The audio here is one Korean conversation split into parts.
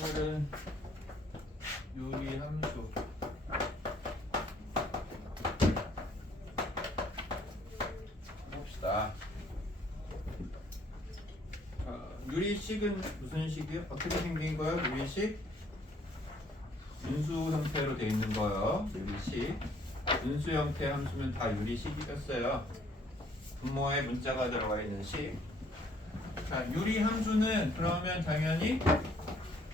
오늘은 유리함수 봅시다. 유리식은 무슨 식이요? 어떻게 생긴 거예요? 유리식? 분수 형태로 되어 있는 거예요. 유리식. 분수 형태 함수면 다 유리식이었어요. 분모에 문자가 들어가 있는 식. 자, 유리함수는 그러면 당연히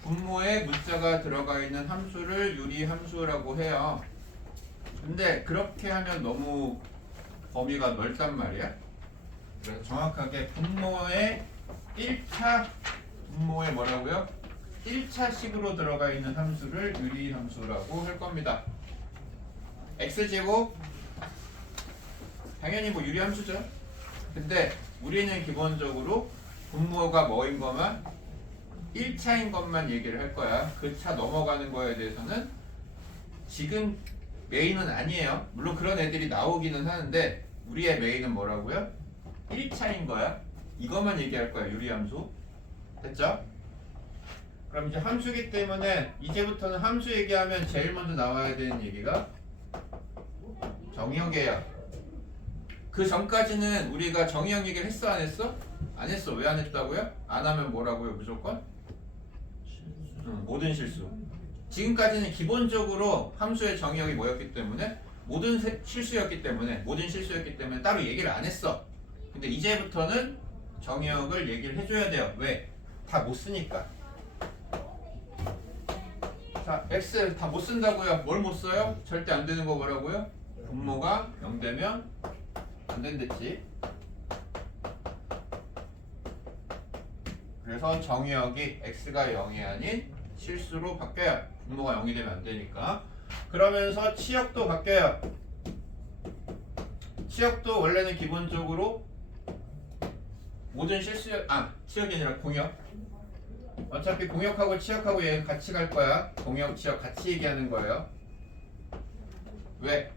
분모에 문자가 들어가 있는 함수를 유리함수라고 해요. 근데 그렇게 하면 너무 범위가 넓단 말이야. 그래서 정확하게 분모에 1차 분모에 뭐라고요? 1차식으로 들어가 있는 함수를 유리함수라고 할 겁니다. x제곱 당연히 뭐 유리함수죠. 근데 우리는 기본적으로 분모가 뭐인 것만 1차인 것만 얘기를 할 거야. 그 차 넘어가는 거에 대해서는 지금 메인은 아니에요. 물론 그런 애들이 나오기는 하는데 우리의 메인은 뭐라고요? 1차인 거야. 이것만 얘기할 거야. 유리함수. 됐죠? 그럼 이제 함수기 때문에 이제부터는 함수 얘기하면 제일 먼저 나와야 되는 얘기가 정의역이에요. 그 전까지는 우리가 정의역 얘기를 했어 안 했어? 안 했어. 왜 안 했다고요? 안 하면 뭐라고요? 무조건? 모든 실수. 지금까지는 기본적으로 함수의 정의역이 뭐였기 때문에 모든 실수였기 때문에 따로 얘기를 안 했어. 근데 이제부터는 정의역을 얘기를 해줘야 돼요. 왜? 다 못 쓰니까. 자, x 다 못 쓴다고요. 뭘 못 써요? 절대 안 되는 거 뭐라고요? 분모가 0 되면 안 된댔지. 그래서 정의역이 x가 0이 아닌 실수로 바뀌어요. 분모가 0이 되면 안 되니까. 그러면서 치역도 바뀌어요. 치역도 원래는 기본적으로 모든 치역이 아니라 공역. 어차피 공역하고 치역하고 얘 같이 갈 거야. 공역, 치역 같이 얘기하는 거예요. 왜?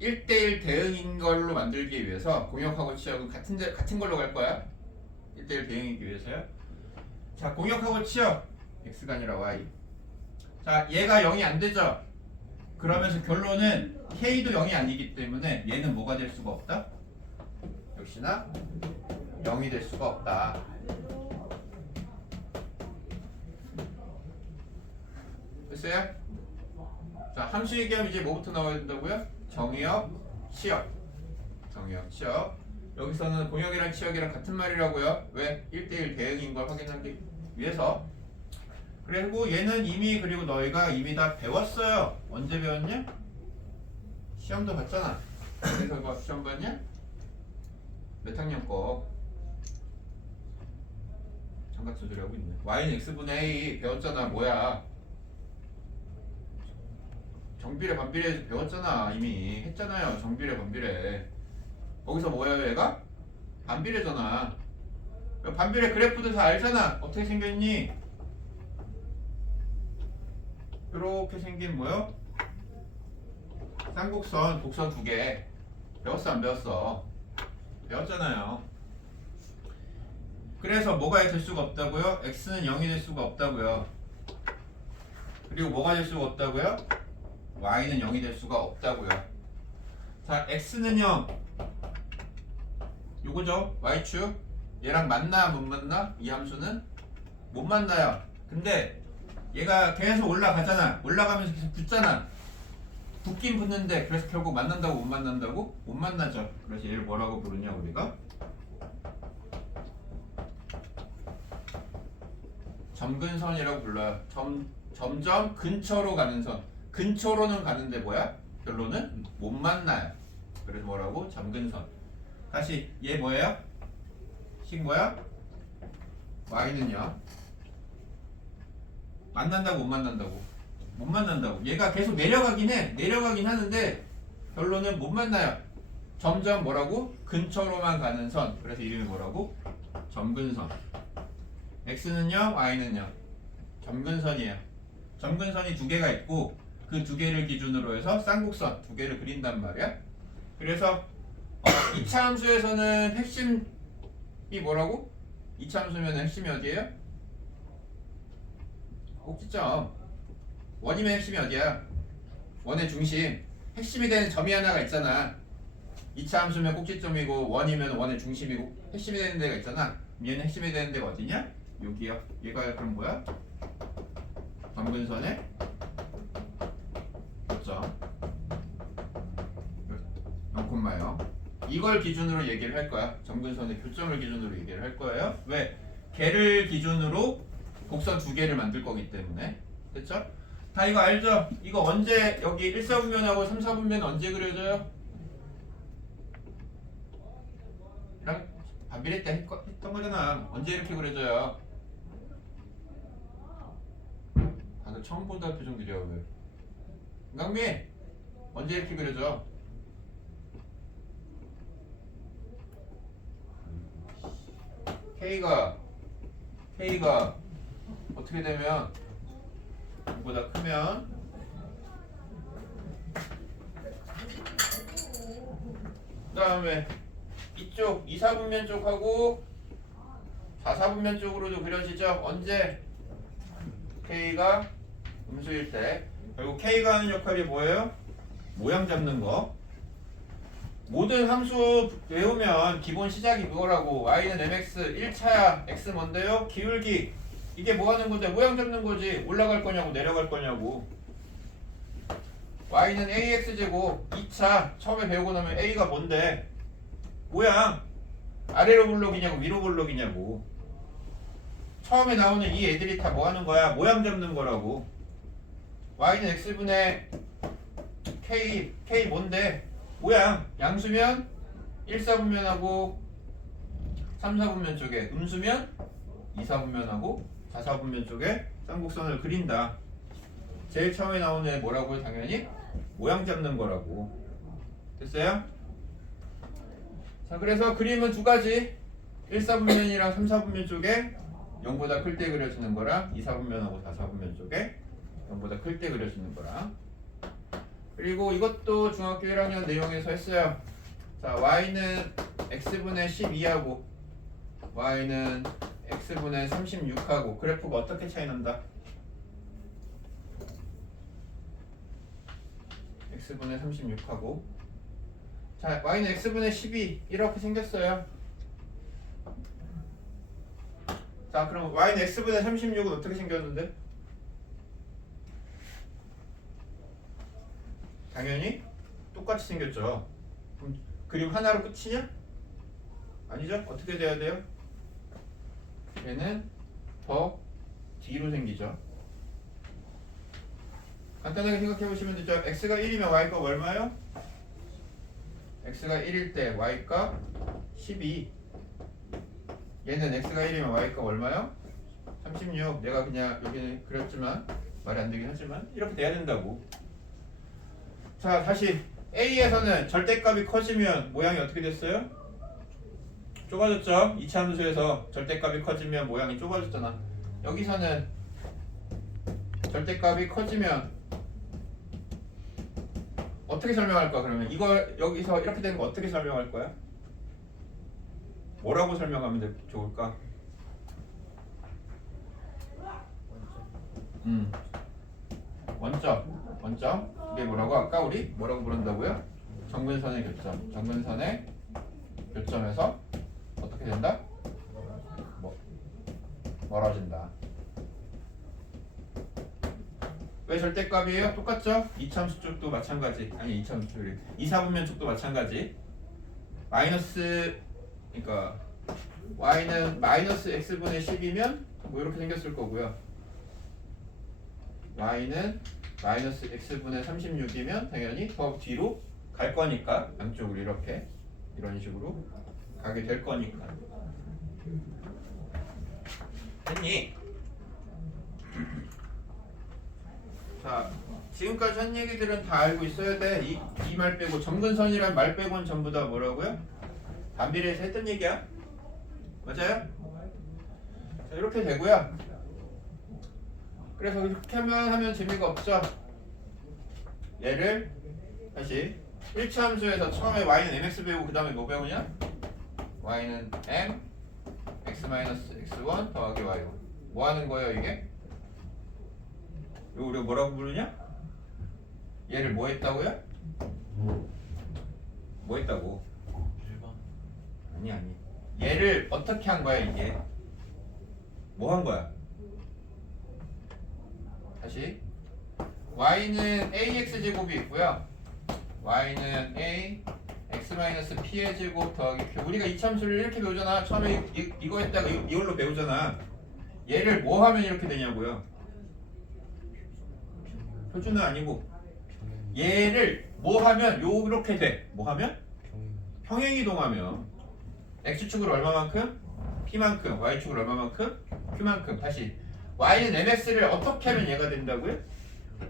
1대1 대응인 걸로 만들기 위해서 공역하고 치역은 같은 걸로 갈 거야. 1대1 대응이기 위해서요. 자, 공역하고 치역 x가 아니라 y. 자, 얘가 0이 안 되죠. 그러면서 결론은 k도 0이 아니기 때문에 얘는 뭐가 될 수가 없다? 역시나 0이 될 수가 없다. 됐어요? 자, 함수 얘기하면 이제 뭐부터 나와야 된다고요? 정의역, 치역. 정의역, 치역. 여기서는 공역이랑 치역이랑 같은 말이라고요. 왜? 1대1 대응인 걸 확인하기 위해서. 그리고 얘는 이미 그리고 너희가 이미 다 배웠어요. 언제 배웠냐? 시험도 봤잖아. 그래서 뭐 시험 봤냐? 몇 학년 거? 장같은 소리 하고 있네. y는 x분의 a 배웠잖아. 뭐야? 정비례 반비례에서 배웠잖아. 이미 했잖아요. 정비례 반비례. 거기서 뭐야 얘가? 반비례잖아. 반비례 그래프도 다 알잖아. 어떻게 생겼니? 이렇게 생긴 뭐요? 쌍곡선, 곡선 두 개. 배웠어 안 배웠어? 배웠잖아요. 그래서 뭐가 될 수가 없다고요? x는 0이 될 수가 없다고요. 그리고 뭐가 될 수가 없다고요? y는 0이 될 수가 없다고요. 자, x는 0. 요거죠? y축. 얘랑 만나 못 만나? 이 함수는 못 만나요. 근데 얘가 계속 올라가잖아. 올라가면서 계속 붙잖아. 붙긴 붙는데 그래서 결국 만난다고 못 만난다고? 못 만나죠. 그래서 얘를 뭐라고 부르냐 우리가? 점근선이라고 불러요. 점점 근처로 가는 선. 근처로는 가는데 뭐야? 결론은 못 만나요. 그래서 뭐라고? 점근선. 다시 얘 뭐예요? 식 뭐야? y는요? 만난다고 못 만난다고? 못 만난다고. 얘가 계속 내려가긴 하는데 결론은 못 만나요. 점점 뭐라고? 근처로만 가는 선. 그래서 이름이 뭐라고? 점근선. x는요? y는요? 점근선이에요. 점근선이 두 개가 있고 그 두 개를 기준으로 해서 쌍곡선 두 개를 그린단 말이야. 그래서 2차 함수에서는 핵심이 뭐라고? 2차 함수면 핵심이 어디예요? 꼭지점. 원이면 핵심이 어디야? 원의 중심. 핵심이 되는 점이 하나가 있잖아. 2차 함수면 꼭지점이고 원이면 원의 중심이고 핵심이 되는 데가 있잖아. 얘는 핵심이 되는 데가 어디냐? 여기야. 얘가 그럼 뭐야? 점근선의 교점 0,0. 이걸 기준으로 얘기를 할 거야. 점근선의 교점을 기준으로 얘기를 할 거예요. 왜? 걔를 기준으로 곡선 두 개를 만들 거기 때문에. 됐죠? 다 이거 알죠? 이거 언제 여기 1사분면하고 3사분면 언제 그려져요? 그냥 반비례 때 했던 거잖아. 언제 이렇게 그려져요? 다들 처음 본다는 표정들이야 왜? 강민 언제 이렇게 그려져? K가 어떻게 되면 0보다 크면 그 다음에 이쪽 2사분면 쪽하고 4사분면 쪽으로도 그려지죠? 언제? K가 음수일 때. 그리고 K가 하는 역할이 뭐예요? 모양 잡는 거. 모든 함수 외우면 기본 시작이 그거라고. y는 mx 1차야. x 뭔데요? 기울기. 이게 뭐 하는 건데? 모양 잡는 거지. 올라갈 거냐고 내려갈 거냐고. y는 ax제곱 2차. 처음에 배우고 나면 a가 뭔데? 모양. 아래로 볼록이냐고 위로 볼록이냐고. 처음에 나오는 이 애들이 다 뭐 하는 거야? 모양 잡는 거라고. y는 x분의 k 뭔데? 모양. 양수면 1사분면하고 3사분면 쪽에, 음수면 2사분면하고 4사분면 쪽에 쌍곡선을 그린다. 제일 처음에 나오는 애 뭐라고요? 당연히 모양 잡는 거라고. 됐어요? 자, 그래서 그림은 두 가지. 1사분면이랑 3사분면 쪽에 0보다 클 때 그려지는 거랑 2사분면하고 4사분면 쪽에 0보다 클 때 그려지는 거랑. 그리고 이것도 중학교 1학년 내용에서 했어요. 자, y는 x분의 12하고 y는 x분의 36하고 그래프가 어떻게 차이 난다? x분의 36하고 자, y는 x분의 12 이렇게 생겼어요. 자, 그럼 y는 x분의 36은 어떻게 생겼는데? 당연히 똑같이 생겼죠. 그럼 그림 하나로 끝이냐? 아니죠? 어떻게 돼야 돼요? 얘는 더 뒤로 생기죠. 간단하게 생각해 보시면 되죠. x가 1이면 y값 얼마요? x가 1일 때 y값 12. 얘는 x가 1이면 y값 얼마요? 36. 내가 그냥 여기는 그렸지만 말이 안 되긴 하지만 이렇게 돼야 된다고. 자, 다시 A에서는 절대값이 커지면 모양이 어떻게 됐어요? 좁아졌죠? 2차 함수에서 절대값이 커지면 모양이 좁아졌잖아. 여기서는 절대값이 커지면 어떻게 설명할 거야? 그러면 이걸 여기서 이렇게 되는 거 어떻게 설명할 거야? 뭐라고 설명하면 좋을까? 원점. 이게 뭐라고? 아까 우리 뭐라고 부른다고요? 점근선의 교점. 점근선의 교점에서 어떻게 된다? 멀어진다. 왜 절대값이에요? 똑같죠? 2차함수 쪽도 마찬가지. 아니 2차함수 쪽이 2사분면 쪽도 마찬가지. 마이너스 그러니까 y는 마이너스 x분의 10이면 뭐 이렇게 생겼을 거고요. y는 마이너스 x분의 36이면 당연히 더 뒤로 갈 거니까 양쪽으로 이렇게 이런 식으로 가게 될 거니까. 됐니? 자, 지금까지 한 얘기들은 다 알고 있어야 돼. 이 말 빼고 점근선이란 말 빼고는 전부 다 뭐라고요? 반비례에서 했던 얘기야. 맞아요? 자, 이렇게 되고요. 그래서 이렇게 하면 재미가 없죠. 얘를 다시 1차 함수에서 처음에 y는 mx 배우고 그 다음에 뭐 배우냐? y는 m x-x1 더하기 y1. 뭐 하는 거예요 이게? 이거 우리가 뭐라고 부르냐? 얘를 뭐 했다고요? 뭐 했다고? 일반. 아니. 얘를 어떻게 한 거야 이게? 뭐 한 거야? 다시. y는 ax 제곱이 있고요. y는 a x-p의 제곱 더하기 q. 우리가 이참수를 이렇게 배우잖아. 처음에 이거 했다가 이걸로 배우잖아. 얘를 뭐 하면 이렇게 되냐고요? 표준은 아니고 얘를 뭐 하면 요렇게 돼. 뭐 하면? 평행이동하면 x축을 얼마만큼? p만큼. y축을 얼마만큼? q만큼. 다시 y는 mx를 어떻게 하면 얘가 된다고요?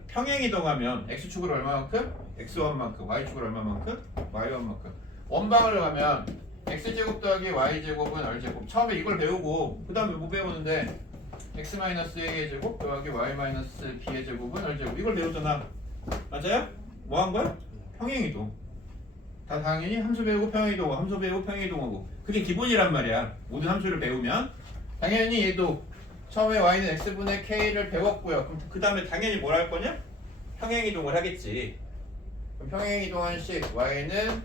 평행이동하면 x축을 얼마만큼? x1만큼. y축을 얼마만큼? y1만큼. 원방을 가면 x제곱 더하기 y제곱은 r제곱. 처음에 이걸 배우고 그 다음에 뭐 배우는데 x-a의 제곱 더하기 y-b의 제곱은 r제곱. 이걸 배우잖아. 맞아요? 뭐 한 거야? 평행이동. 다 당연히 함수 배우고 평행이동하고 함수 배우고 평행이동하고 그게 기본이란 말이야. 모든 함수를 배우면 당연히 얘도 처음에 y는 x분의 k를 배웠고요. 그럼 그 다음에 당연히 뭘 할 거냐? 평행이동을 하겠지. 그럼 평행이동한 식 y는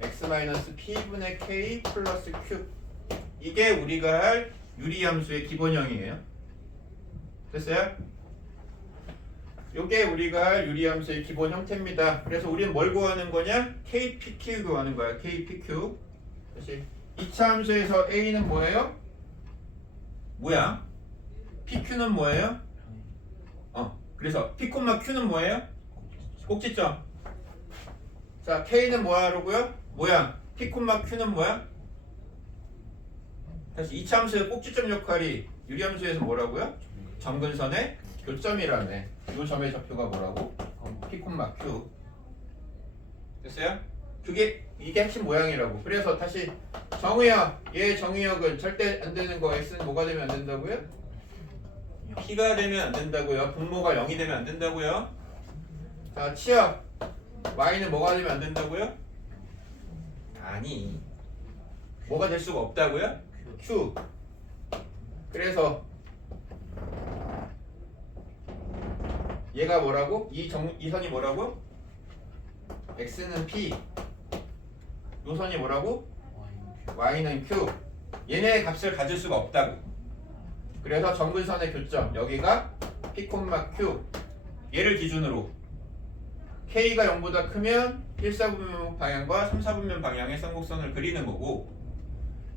x-p분의 k 플러스 q. 이게 우리가 할 유리함수의 기본형이에요. 됐어요? 요게 우리가 할 유리함수의 기본 형태입니다. 그래서 우리는 뭘 구하는 거냐? KPQ 구하는 거야. KPQ. 다시 2차 함수에서 A는 뭐예요? 뭐야? PQ는 뭐예요? 그래서 P, Q는 뭐예요? 꼭지점. 자, K는 뭐하라고요? 뭐야? P, Q는 뭐야? 다시 2차 함수의 꼭지점 역할이 유리함수에서 뭐라고요? 점근선의 교점이라네. 이 점의 좌표가 뭐라고? P, Q. 됐어요? 이게 핵심 모양이라고. 그래서 다시 정의역, 얘 정의역은 절대 안 되는 거. x는 뭐가 되면 안 된다고요? p가 되면 안 된다고요. 분모가 0이 되면 안 된다고요. 자, 치역 y는 뭐가 되면 안 된다고요? 아니, 뭐가 될 수가 없다고요? q. 그래서 얘가 뭐라고? 이 선이 뭐라고? x는 p. 요 선이 뭐라고? y는 q. 얘네의 값을 가질 수가 없다고. 그래서 점근선의 교점 여기가 p, q. 얘를 기준으로 k가 0보다 크면 1, 4분면 방향과 3, 4분면 방향의 쌍곡선을 그리는 거고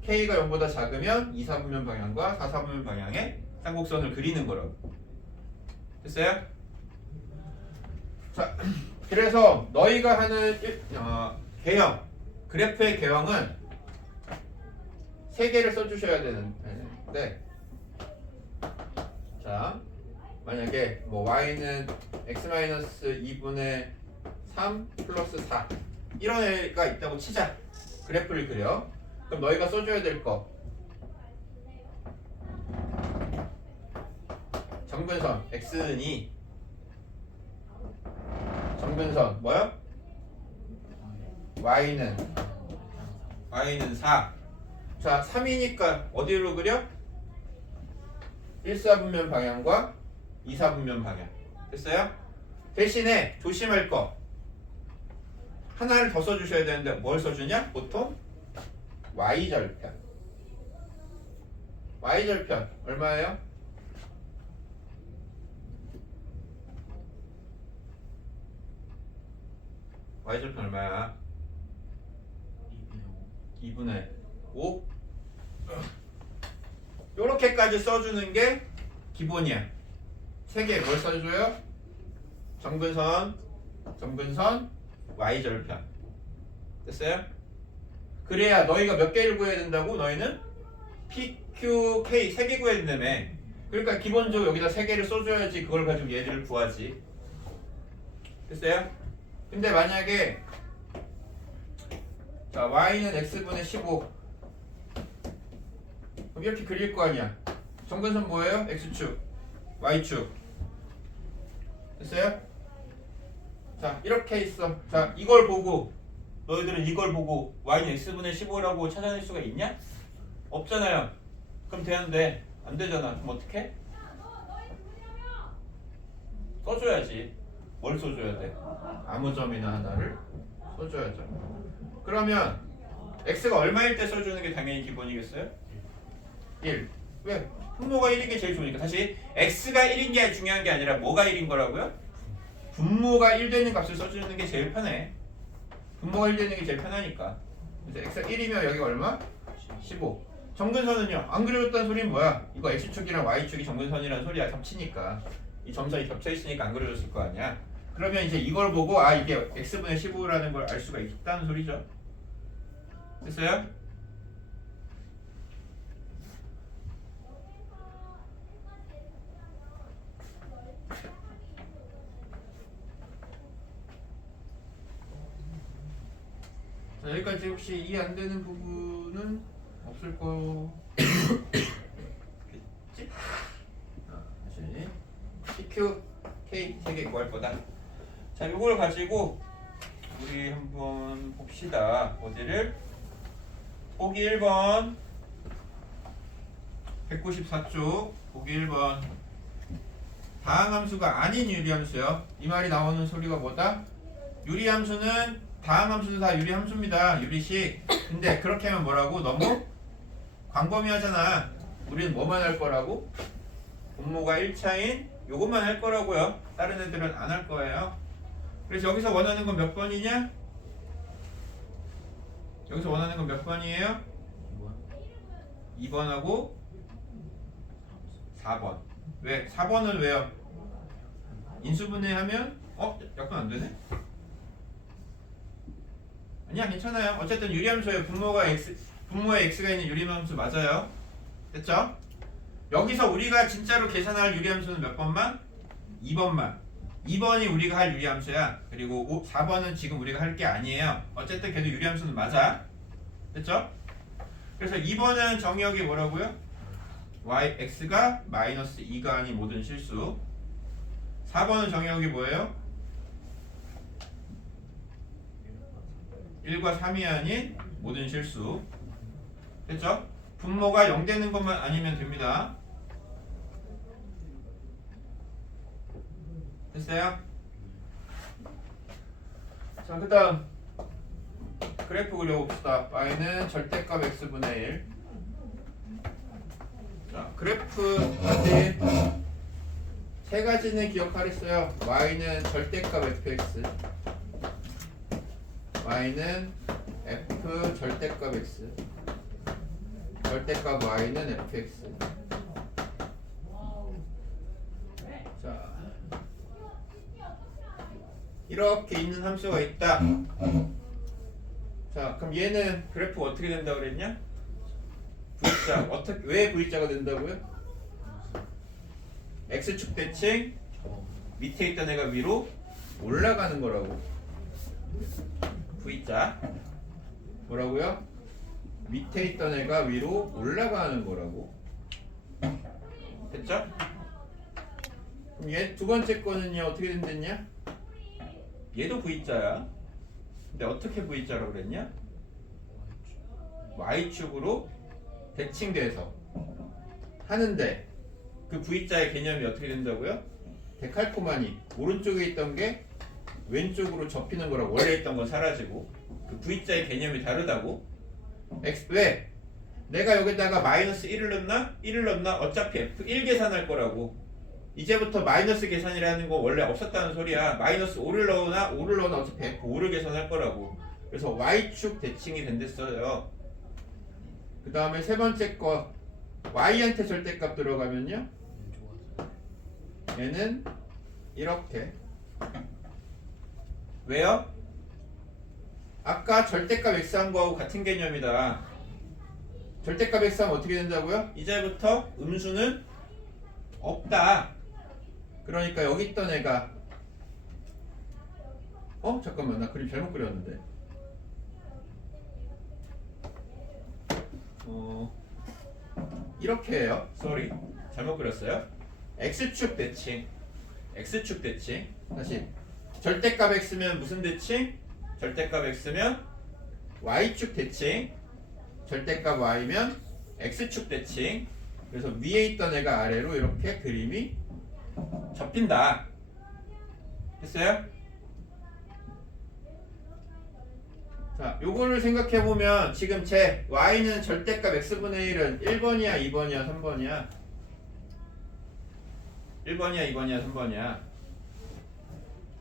k가 0보다 작으면 2, 4분면 방향과 4, 4분면 방향의 쌍곡선을 그리는 거라고. 됐어요? 자, 그래서 너희가 하는 개형, 그래프의 개형은 3개를 써주셔야 되는데, 자, 만약에 뭐 y는 x-2분의 3 플러스 4 이런 애가 있다고 치자. 그래프를 그려. 그럼 너희가 써줘야 될 거 점근선 x는 2, 점근선 뭐야? y는 4. 자, 3이니까 어디로 그려? 1, 4분면 방향과 2, 4분면 방향. 됐어요? 대신에 조심할 거 하나를 더 써주셔야 되는데 뭘 써주냐? 보통 y절편. y절편 얼마예요? y절편 얼마야? 2분의 5? 요렇게까지 써주는 게 기본이야. 3개 뭘 써줘요? 점근선, y절편. 됐어요? 그래야 너희가 몇 개를 구해야 된다고? 너희는 P, Q, K 3개 구해야 된다며. 그러니까 기본적으로 여기다 3개를 써줘야지 그걸 가지고 얘들을 구하지. 됐어요? 근데 만약에 자, y는 x분의 15 그럼 이렇게 그릴 거 아니야. 점근선 뭐예요? x축, y축. 됐어요? 자, 이렇게 있어. 자, 이걸 보고 너희들은 이걸 보고 y는 x분의 15라고 찾아낼 수가 있냐? 없잖아요. 그럼 되는데 안 되잖아. 그럼 어떡해? 써줘야지. 뭘 써줘야 돼? 아무 점이나 하나를 써줘야죠. 그러면 x가 얼마일 때 써주는 게 당연히 기본이겠어요? 1. 왜? 분모가 1인 게 제일 좋으니까. 다시 x가 1인 게 중요한 게 아니라 뭐가 1인 거라고요? 분모가 1 되는 값을 써주는 게 제일 편해. 분모가 1 되는 게 제일 편하니까. 그래서 x가 1이면 여기가 얼마? 15. 정근선은요? 안 그려줬다는 소리는 뭐야? 이거 x축이랑 y축이 정근선이라는 소리야. 겹치니까. 이 점선이 겹쳐있으니까 안 그려줬을 거 아니야. 그러면 이제 이걸 보고 아 이게 x분의 15라는 걸 알 수가 있다는 소리죠. 됐어요? 자, 여기까지 혹시 이해 안 되는 부분은 없을 거겠지? 다시 PQ, K 3개 구할 거다. 자, 이걸 가지고 우리 한번 봅시다. 어디를? 보기 1번 194쪽 보기 1번 다항함수가 아닌 유리함수요. 이 말이 나오는 소리가 뭐다? 유리함수는 다항함수도 다 유리함수입니다. 유리식. 근데 그렇게 하면 뭐라고? 너무 광범위하잖아. 우리는 뭐만 할 거라고? 분모가 1차인 요것만 할 거라고요. 다른 애들은 안 할 거예요. 그래서 여기서 원하는 건 몇 번이냐? 여기서 원하는 건 몇 번이에요? 2번하고 4번. 왜? 4번은 왜요? 인수분해하면 약분 안 되네? 아니야, 괜찮아요. 어쨌든 유리함수예요. 분모에 x가 있는 유리함수 맞아요. 됐죠? 여기서 우리가 진짜로 계산할 유리함수는 몇 번만? 2번만. 2번이 우리가 할 유리함수야. 그리고 4번은 지금 우리가 할 게 아니에요. 어쨌든 걔도 유리함수는 맞아. 됐죠? 그래서 2번은 정의역이 뭐라고요? x가 마이너스 2가 아닌 모든 실수. 4번은 정의역이 뭐예요? 1과 3이 아닌 모든 실수. 됐죠? 분모가 0 되는 것만 아니면 됩니다. 됐어요? 자, 그 다음 그래프 그려봅시다. y는 절대값 x분의 1. 자, 그래프까지 세 가지는 기억하랬어요. y는 절대값 fx, y는 f 절대값 x, 절대값 y는 fx. 자, 이렇게 있는 함수가 있다. 자, 그럼 얘는 그래프 어떻게 된다고 그랬냐? V자. 왜 V자가 된다고요? X축 대칭 밑에 있던 애가 위로 올라가는 거라고. V자. 뭐라고요? 밑에 있던 애가 위로 올라가는 거라고. 됐죠? 그럼 얘 두 번째 거는요 어떻게 된댔냐? 얘도 V자야. 근데 어떻게 V자라고 그랬냐? Y축으로 대칭돼서 하는데 그 V자의 개념이 어떻게 된다고요? 데칼코마니 오른쪽에 있던 게 왼쪽으로 접히는 거라고. 원래 있던 건 사라지고 그 V자의 개념이 다르다고. 왜? 내가 여기다가 마이너스 1을 넣나? 1을 넣나? 어차피 F1 계산할 거라고. 이제부터 마이너스 계산이라는 거 원래 없었다는 소리야. 마이너스 5를 넣으나 5를 넣으나 어차피 F5를 계산할 거라고. 그래서 Y축 대칭이 된댔어요. 그 다음에 세 번째 거 Y한테 절대값 들어가면요 얘는 이렇게. 왜요? 아까 절대값 X한 거하고 같은 개념이다. 절대값 X하면 어떻게 된다고요? 이제부터 음수는 없다. 그러니까 여기 있던 애가 잠깐만, 나 그림 잘못 그렸는데. 이렇게 해요. sorry, 잘못 그렸어요. X축 대칭, X축 대칭. 다시 절대값 X면 무슨 대칭? 절대값 X면 Y축 대칭, 절대값 Y면 X축 대칭. 그래서 위에 있던 애가 아래로 이렇게 그림이 접힌다. 됐어요? 자, 요거를 생각해 보면 지금 제 y는 절대값 x분의 1은 1번이야, 2번이야, 3번이야? 1번이야, 2번이야, 3번이야?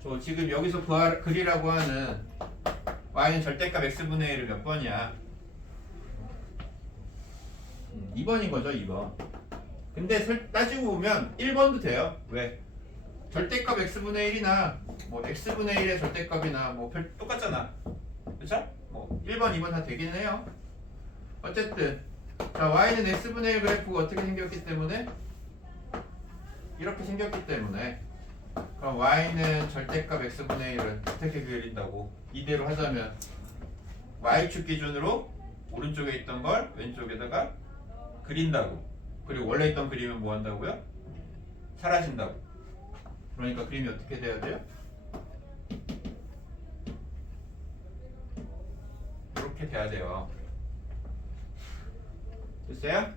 저 지금 여기서 그리라고 하는 y는 절대값 x분의 1은 몇 번이야? 2번인 거죠, 2번. 근데 따지고 보면 1번도 돼요. 왜? 절대값 x분의 1이나 뭐 x분의 1의 절대값이나 뭐 똑같잖아. 그쵸? 뭐 1번, 2번 다 되긴 해요. 어쨌든 자, y는 x분의 1 그래프가 어떻게 생겼기 때문에 이렇게 생겼기 때문에 그럼 y는 절대값 x분의 1은 어떻게 그린다고? 이대로 하자면 y축 기준으로 오른쪽에 있던 걸 왼쪽에다가 그린다고. 그리고 원래 있던 그림은 뭐 한다고요? 사라진다고. 그러니까 그림이 어떻게 돼야 돼요? 이렇게 돼야 돼요. 됐어요?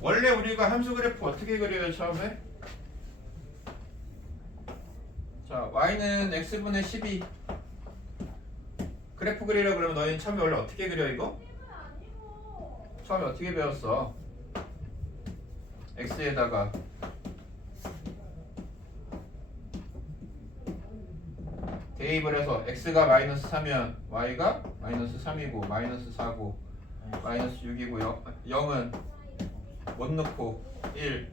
원래 우리가 함수 그래프 어떻게 그려요, 처음에? 자, y는 x분의 12 그래프 그리려고 그러면 너희는 처음에 원래 어떻게 그려, 이거? 처음에 어떻게 배웠어? x에다가 대입을 해서 x가 마이너스 3이면 y가 마이너스 3이고 마이너스 4고 마이너스 6이고 0은 못 넣고 1,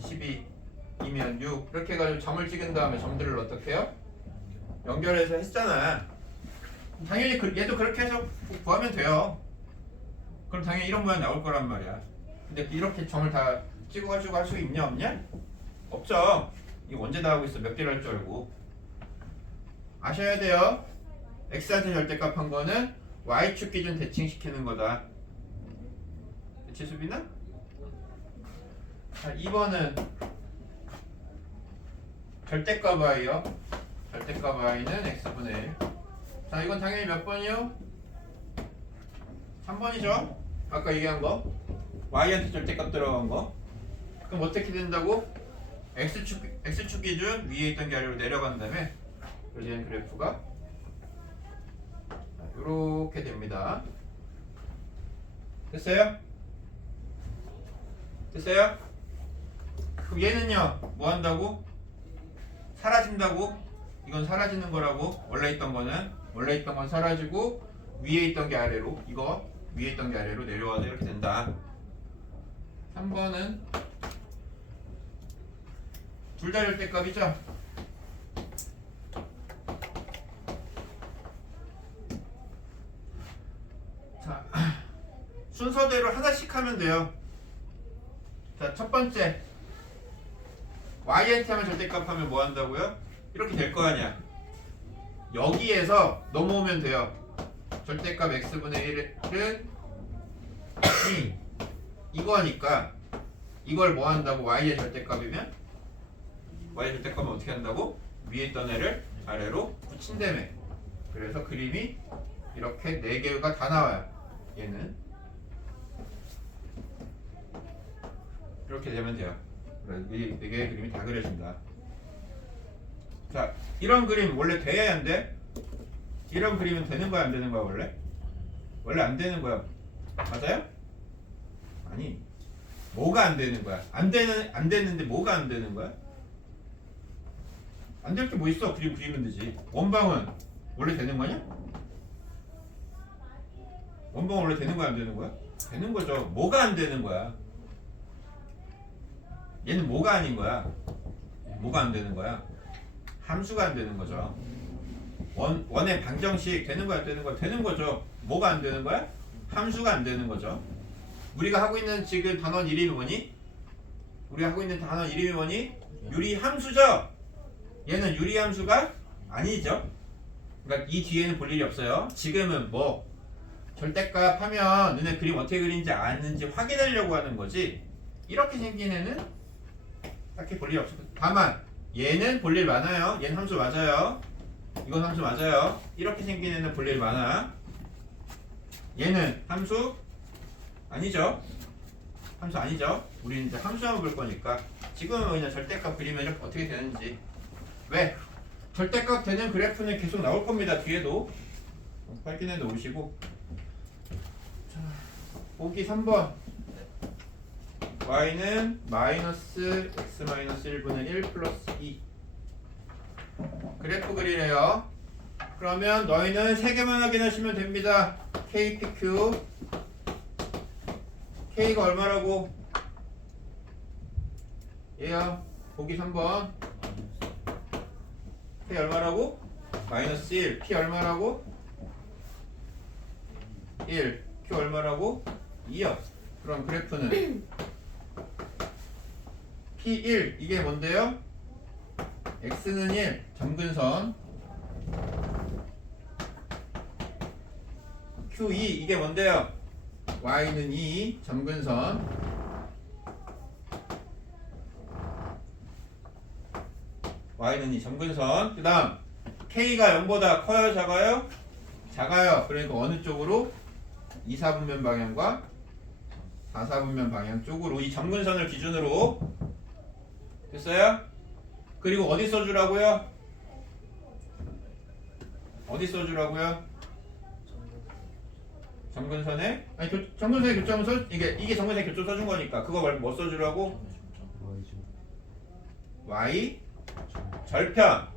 12이면 6 이렇게 해가지고 점을 찍은 다음에 점들을 어떻게 해요? 연결해서 했잖아. 당연히 얘도 그렇게 해서 구하면 돼요. 그럼 당연히 이런 모양 나올 거란 말이야. 근데 이렇게 점을 다 찍어가지고 할 수 있냐 없냐? 없죠. 이거 언제 다 하고 있어? 몇 개를 할 줄 알고. 아셔야 돼요. x한테 절대값 한 거는 y축 기준 대칭시키는 거다. 대치 수비나? 자, 2번은 절대값 y요. 절대값 y는 x분의 1. 자, 이건 당연히 몇 번이요? 3번이죠. 아까 얘기한 거. y한테 절대값 들어간 거. 그럼 어떻게 된다고? x축 기준 위에 있던 게 아래로 내려간 다음에 그려진 그래프가 이렇게 됩니다. 됐어요? 됐어요? 그럼 얘는요 뭐 한다고? 사라진다고? 이건 사라지는 거라고. 원래 있던 건 사라지고 위에 있던 게 아래로, 이거 위에 있던 게 아래로 내려와서 이렇게 된다. 3번은 둘 다 절대값이죠? 자, 순서대로 하나씩 하면 돼요. 자, 첫 번째 y한테 하면 절대값 하면 뭐 한다고요? 이렇게 될 거 아니야. 여기에서 넘어오면 돼요. 절대값 x분의 1은 이거니까 이걸 뭐 한다고? y의 절대값이면 y의 절대값은 어떻게 한다고? 위에 있던 애를 아래로 붙인다며. 그래서 그림이 이렇게 4개가 다 나와요. 얘는 이렇게 되면 돼요. 이 4개의 그림이 다 그려진다. 자, 이런 그림 원래 돼야 안 돼? 이런 그림은 되는 거야 안 되는 거야 원래? 원래 안 되는 거야. 맞아요? 아니, 뭐가 안 되는 거야? 안 되는데 뭐가 안 되는 거야? 안 될 게 뭐 있어? 그림 그리면 되지. 원방은 원래 되는 거냐? 원방은 원래 되는 거야 안 되는 거야? 되는 거죠. 뭐가 안 되는 거야? 얘는 뭐가 아닌 거야? 뭐가 안 되는 거야? 함수가 안 되는 거죠. 원의 방정식 되는 거야 안 되는 거야? 되는 거죠. 뭐가 안 되는 거야? 함수가 안 되는 거죠. 우리가 하고 있는 지금 단원 이름이 뭐니? 우리가 하고 있는 단원 이름이 뭐니? 유리함수죠. 얘는 유리함수가 아니죠. 그러니까 이 뒤에는 볼 일이 없어요. 지금은 뭐 절대값 하면 너네 그림 어떻게 그린지 아는지 확인하려고 하는 거지. 이렇게 생긴 애는 딱히 볼 일 없어. 다만 얘는 볼 일 많아요. 얘는 함수 맞아요. 이건 함수 맞아요. 이렇게 생긴 애는 볼 일 많아. 얘는 함수 아니죠. 함수 아니죠? 우리는 이제 함수만 볼 거니까 지금은 그냥 절대값 그리면 이렇게 어떻게 되는지. 왜? 절대값 되는 그래프는 계속 나올 겁니다. 뒤에도 확인해 놓으시고. 자, 보기 3번. y는 마이너스 x 마이너스 1분의 1 플러스 2 그래프 그리래요. 그러면 너희는 세 개만 확인하시면 됩니다. k, p, q. k가 얼마라고? 얘요. 보기 3번. k 얼마라고? 마이너스 1. p 얼마라고? 1. q 얼마라고? 2요. 그럼 그래프는 P1 이게 뭔데요? X는 1 점근선 Q2 이게 뭔데요? Y는 2 점근선 Y는 2 점근선 그 다음 K가 0보다 커요? 작아요? 작아요. 그러니까 어느 쪽으로? 2, 4분면 방향과 4, 4분면 방향 쪽으로 이 점근선을 기준으로 됐어요? 그리고 어디 써주라고요? 어디 써주라고요? 점근선에? 아니 점근선에 교점을 써 이게 점근선에 교점 써준 거니까 그거 말고 뭐 써주라고? y 절편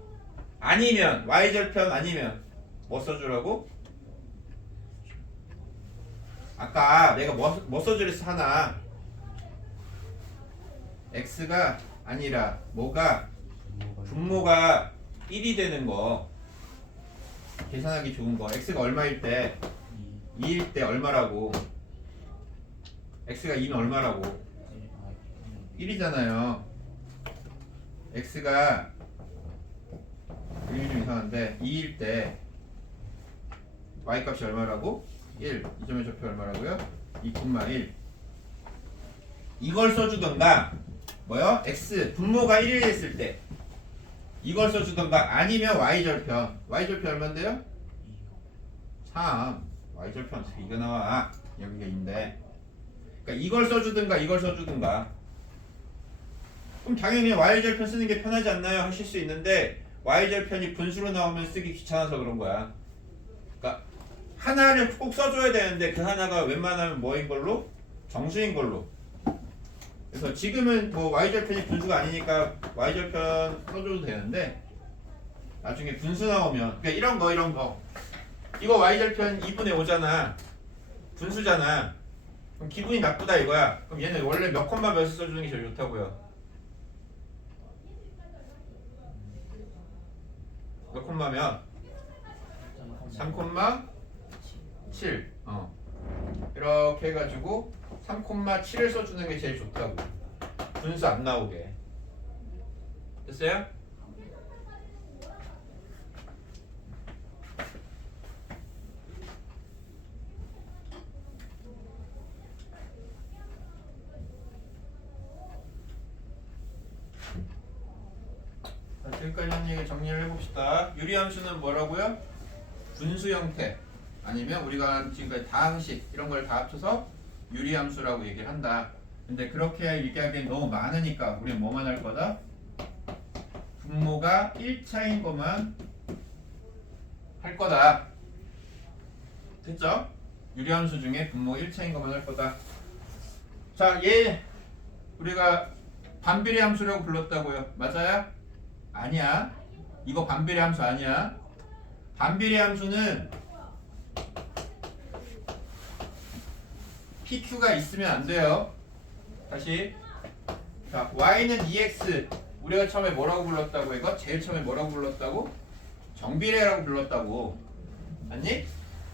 아니면 y 절편 아니면 뭐 써주라고? 아까 내가 뭐 써주랬어 하나 x가 아니라 뭐가 분모가 1이 되는 거 계산하기 좋은 거 x가 얼마일 때 2일 때 얼마라고 x가 2는 얼마라고 1이잖아요 x가 그림이 좀 이상한데 2일 때 y값이 얼마라고 1 이 점의 좌표 얼마라고요 2,1 이걸 써주던가 뭐요? x 분모가 1이 됐을 때 이걸 써주던가 아니면 y절편 y절편 얼마인데요? 3 y절편 어떻게 이거 나와 여기가 2인데 그러니까 이걸 써주든가 이걸 써주든가 그럼 당연히 y절편 쓰는 게 편하지 않나요? 하실 수 있는데 y절편이 분수로 나오면 쓰기 귀찮아서 그런 거야 그러니까 하나를 꼭 써줘야 되는데 그 하나가 웬만하면 뭐인 걸로? 정수인 걸로 그래서 지금은 뭐 y절편이 분수가 아니니까 y절편 써줘도 되는데 나중에 분수 나오면 그러니까 이런 거 이거 y절편 2분의 5잖아 분수잖아 그럼 기분이 나쁘다 이거야 그럼 얘는 원래 몇 콤마 몇을 써주는 게 제일 좋다고요 몇 콤마 몇? 3콤마 7 이렇게 해가지고 3,7을 써주는 게 제일 좋다고 분수 안 나오게 됐어요? 자, 지금까지 한 얘기 정리를 해봅시다 유리함수는 뭐라고요? 분수 형태 아니면 우리가 지금까지 다항식 이런 걸 다 합쳐서 유리함수라고 얘기를 한다. 근데 그렇게 얘기하기엔 너무 많으니까 우리는 뭐만 할 거다? 분모가 1차인 것만 할 거다. 됐죠? 유리함수 중에 분모 1차인 것만 할 거다. 자, 얘 우리가 반비례 함수라고 불렀다고요. 맞아요? 아니야. 이거 반비례 함수 아니야. 반비례 함수는 PQ가 있으면 안 돼요. 다시. 자, Y는 EX. 우리가 처음에 뭐라고 불렀다고 이거? 제일 처음에 뭐라고 불렀다고? 정비례라고 불렀다고. 맞니?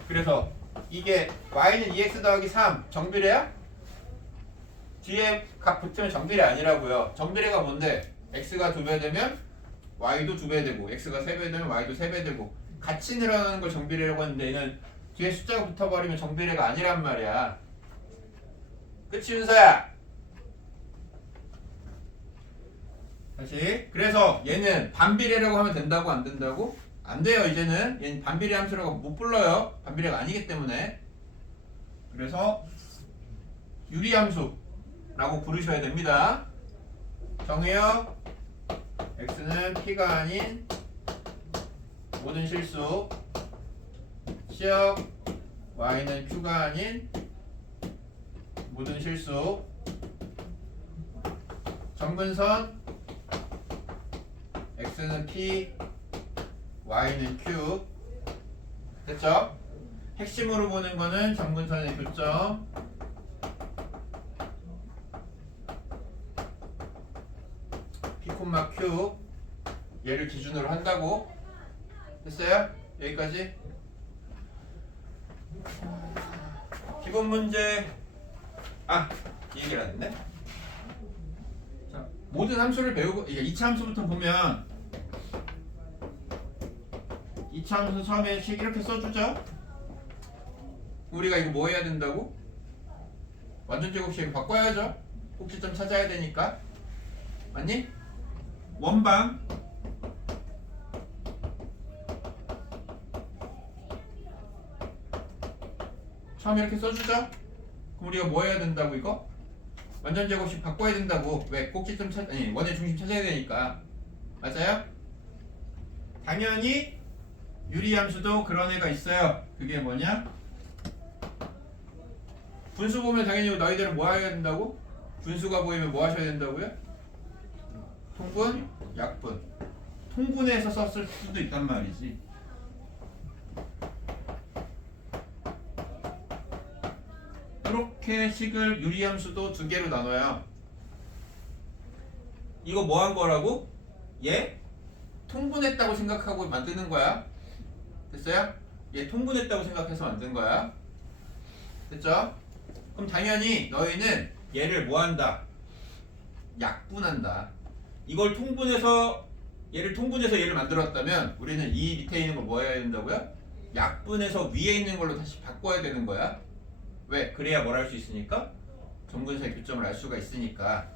그래서 이게 Y는 EX 더하기 3. 정비례야? 뒤에 값 붙으면 정비례 아니라고요. 정비례가 뭔데? X가 2배 되면 Y도 2배 되고 X가 3배 되면 Y도 3배 되고 같이 늘어나는 걸 정비례라고 하는데 얘는 뒤에 숫자가 붙어버리면 정비례가 아니란 말이야. 그치 윤서야? 다시 그래서 얘는 반비례라고 하면 된다고 안 된다고? 안 돼요. 이제는 얘는 반비례 함수라고 못 불러요. 반비례가 아니기 때문에. 그래서 유리함수 라고 부르셔야 됩니다. 정의요. x는 p가 아닌 모든 실수, 치역 y는 q가 아닌 모든 실수, 점근선 x는 p, y는 q. 됐죠? 핵심으로 보는 거는 점근선의 교점, p, q 얘를 기준으로 한다고. 됐어요? 여기까지. 기본 문제. 이 얘기를 안 했네. 자, 모든 함수를 배우고, 이게 2차 함수부터 보면 2차 함수 처음에 식 이렇게 써주죠. 우리가 이거 뭐 해야 된다고? 완전 제곱식 바꿔야죠. 꼭지점 찾아야 되니까. 맞니? 원방 처음에 이렇게 써주죠. 그럼 우리가 뭐 해야 된다고 이거? 완전 제곱식 바꿔야 된다고. 왜? 꼭지점 아니 원의 중심 찾아야 되니까. 맞아요? 당연히 유리함수도 그런 애가 있어요. 그게 뭐냐? 분수 보면 당연히 너희들은 뭐 해야 된다고? 분수가 보이면 뭐 하셔야 된다고요? 통분, 약분. 통분해서 썼을 수도 있단 말이지. 이렇게 식을 유리함수도 두 개로 나눠요. 이거 뭐 한 거라고? 얘 통분했다고 생각하고 만드는 거야. 됐어요? 얘 통분했다고 생각해서 만든 거야. 됐죠? 그럼 당연히 너희는 얘를 뭐 한다? 약분한다. 이걸 통분해서 얘를 만들었다면 우리는 이 밑에 있는 걸 뭐 해야 된다고요? 약분해서 위에 있는 걸로 다시 바꿔야 되는 거야. 왜? 그래야 뭘 할 수 있으니까? 점근사의 교점을 알 수가 있으니까.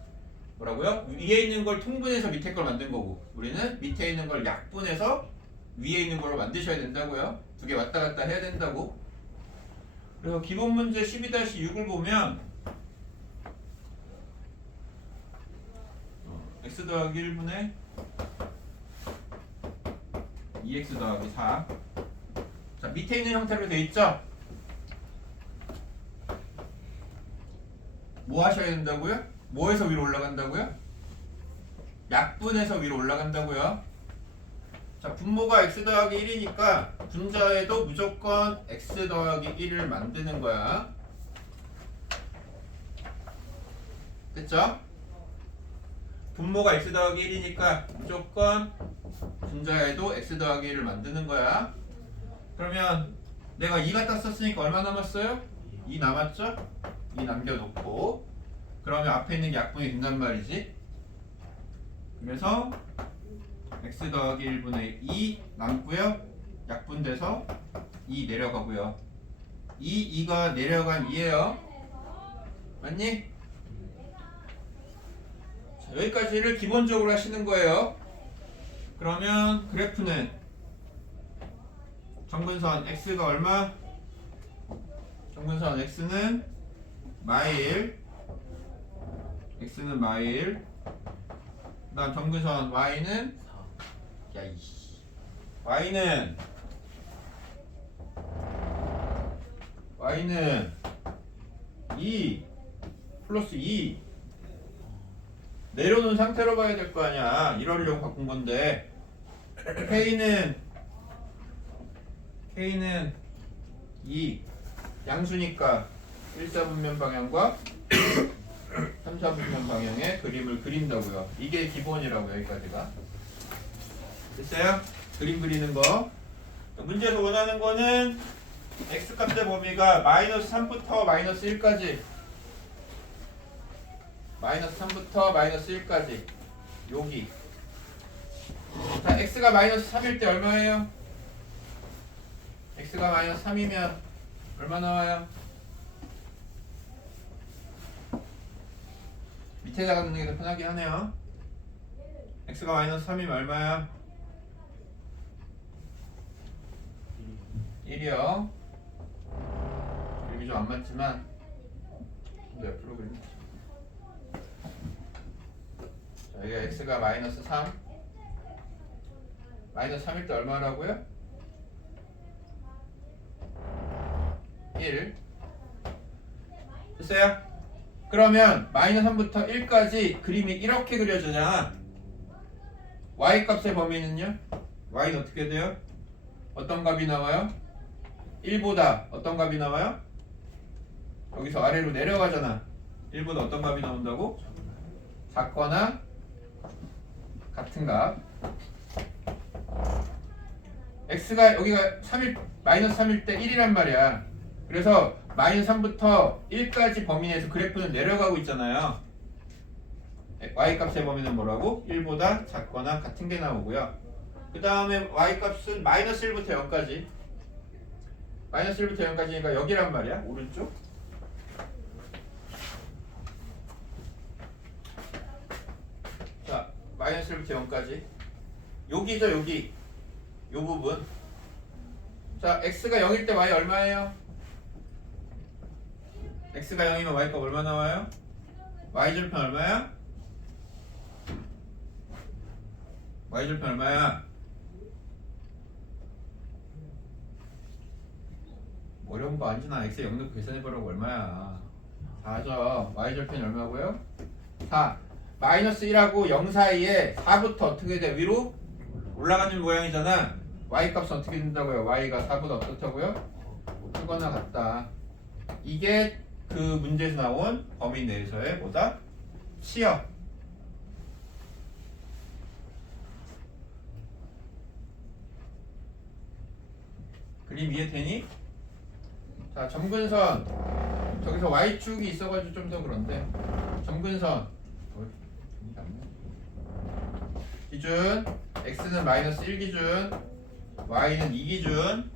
뭐라고요? 위에 있는 걸 통분해서 밑에 걸 만든 거고, 우리는 밑에 있는 걸 약분해서 위에 있는 걸로 만드셔야 된다고요. 두 개 왔다 갔다 해야 된다고. 그래서 기본 문제 12-6을 보면 x 더하기 1분의 2x 더하기 4. 자, 밑에 있는 형태로 돼 있죠? 뭐 하셔야 된다고요? 뭐에서 위로 올라간다고요? 약분해서 위로 올라간다고요. 자, 분모가 x 더하기 1이니까 분자에도 무조건 x 더하기 1을 만드는 거야. 됐죠? 분모가 x 더하기 1이니까 무조건 분자에도 x 더하기 1을 만드는 거야. 그러면 내가 2 갖다 썼으니까 얼마 남았어요? 2 남았죠? 2 남겨놓고 그러면 앞에 있는 게 약분이 된단 말이지. 그래서 x 더하기 1분의 2 남고요. 약분돼서 2 내려가고요. 2가 내려간 2예요. 맞니? 자, 여기까지를 기본적으로 하시는 거예요. 그러면 그래프는 점근선 x가 얼마? 점근선 x는 마일, x는 마일. 그다음 점근선 y는 y는 2 플러스 2 내려놓은 상태로 봐야 될 거 아니야. 이러려고 바꾼 건데 k는 2 양수니까 1사분면 방향과 3사분면 방향의 그림을 그린다고요. 이게 기본이라고. 여기까지가 됐어요? 그림 그리는 거. 문제에서 원하는 거는 x값의 범위가 마이너스 3부터 마이너스 1까지, 마이너스 3부터 마이너스 1까지 여기. 자, x가 마이너스 3일 때 얼마예요? x가 마이너스 3이면 얼마 나와요? 밑에다가 넣는 게 더 편하긴 하네요. x가 마이너스 3이면 얼마야? 1이요. 여기 좀 안 맞지만 좀 더 옆으로 그리면 x가 마이너스 3 마이너스 3일 때 얼마라고요? 1 됐어요? 그러면 마이너스 3부터 1까지 그림이 이렇게 그려지잖아. y값의 범위는요? y는 어떻게 돼요? 어떤 값이 나와요? 1보다 어떤 값이 나와요? 여기서 아래로 내려가잖아. 1보다 어떤 값이 나온다고? 작거나 같은 값. x가 여기가 3일, 마이너스 3일 때 1이란 말이야. 그래서 마이너스 3부터 1까지 범위 내에서 그래프는 내려가고 있잖아요. y값의 범위는 뭐라고? 1보다 작거나 같은 게 나오고요. 그 다음에 y값은 마이너스 1부터 0까지. 마이너스 1부터 0까지니까 여기란 말이야. 오른쪽. 자, 마이너스 1부터 0까지. 여기죠, 여기. 요 부분. 자, x가 0일 때 y 얼마예요? x가 0이면 y값 얼마 나와요? y절편 얼마야? y절편 얼마야? 어려운 거 아니잖아. x에 0 넣고 계산해보라고. 얼마야? 4죠. y절편이 얼마고요? 4. 마이너스 1하고 0 사이에 4부터 어떻게 돼? 위로 올라가는 모양이잖아. y값은 어떻게 된다고요? y가 4보다 어떻다고요? 크거나 같다. 이게 그 문제에서 나온 범위 내에서의 뭐다? 치역. 그림 이해되니? 자, 점근선. 저기서 y축이 있어가지고 좀 더 그런데 점근선 기준 x는 마이너스 1 기준 y는 2 기준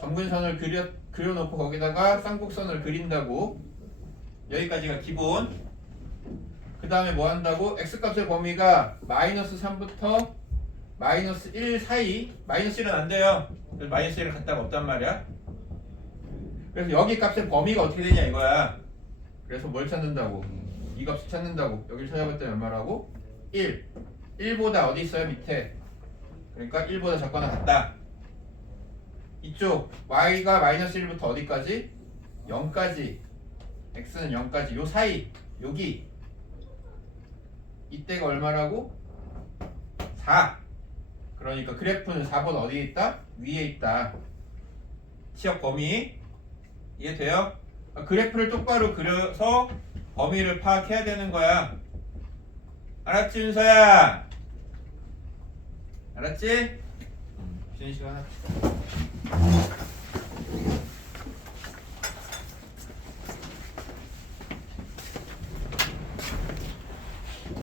점근선을 그려놓고 거기다가 쌍곡선을 그린다고. 여기까지가 기본. 그 다음에 뭐 한다고? x값의 범위가 마이너스 3부터 마이너스 1 사이. 마이너스 1은 안 돼요. 그래서 마이너스 1을 갖다가 없단 말이야. 그래서 여기 값의 범위가 어떻게 되냐 이거야. 그래서 뭘 찾는다고? 이 값을 찾는다고. 여기를 찾아봤더니 얼마라고? 1. 1보다 어디 있어요? 밑에. 그러니까 1보다 작거나 같다. 이쪽 y가 마이너스 1부터 어디까지? 0까지. x는 0까지. 요 사이. 여기. 이때가 얼마라고? 4. 그러니까 그래프는 4보다 어디에 있다? 위에 있다. 치역 범위. 이해돼요? 그래프를 똑바로 그려서 범위를 파악해야 되는 거야. 알았지, 윤서야? 알았지? 쉬는 시간 합시다.